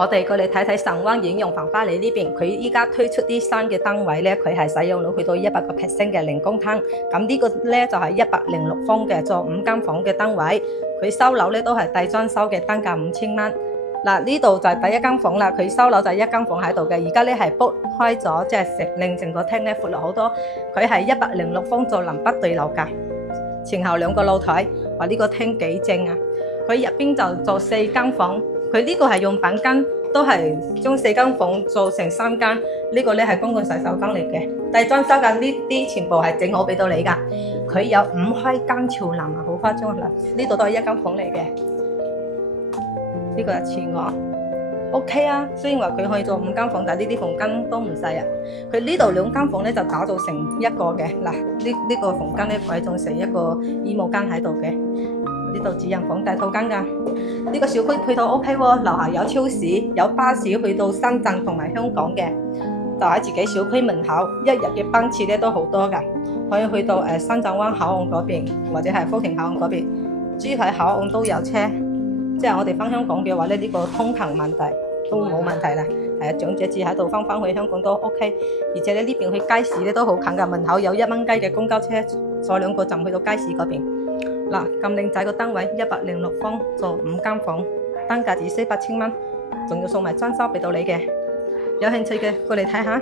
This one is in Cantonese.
我哋過嚟睇睇神灣影洋繁花里呢邊，佢依家推出啲新嘅燈位咧，佢係使用到去到100%嘅人工燈。咁呢個咧就係106方嘅，做5間房嘅燈位。佢收樓咧都係遞裝修嘅，單價5000蚊。嗱，呢度就係第一間房啦，佢收樓就係一間房喺度嘅。而家咧係 book 開咗，即係令成個廳咧闊落好多。佢係106方做南北對流㗎，前後2個露台。話呢個廳幾正啊！佢入邊就做4間房。佢呢個係用板間，都係將4間房做成3間。呢個咧係公共洗手間嚟嘅，但係裝修緊呢啲全部係整好俾到你㗎。佢有5開間朝南啊，好誇張啦！呢度都係一間房嚟嘅，呢個係前卧 ，OK 啊。雖然話佢可以做5間房，但係呢啲房間都唔細啊。佢呢度2間房咧就打造成一個嘅，嗱呢個房間咧改造成一個衣帽間喺度嘅。呢度主人房大套間㗎，呢個小區配套 OK 喎，樓下有超市，有巴士去到深圳同埋香港嘅，就喺自己小區門口，一日嘅班次咧都好多㗎，可以去到深圳灣口岸嗰邊，或者係福田口岸嗰邊，珠海口岸都有車，即係我哋返香港嘅話咧，呢個通勤問題都冇問題啦。長者住喺度返去香港都 OK， 而且咧呢邊去街市咧都好近㗎，門口有1蚊雞嘅公交車，坐2個站去到街市嗰邊。嗱，咁靚仔個單位106方，做5間房，單價只需8000蚊，仲要送埋裝修俾到你嘅，有興趣嘅過嚟睇下。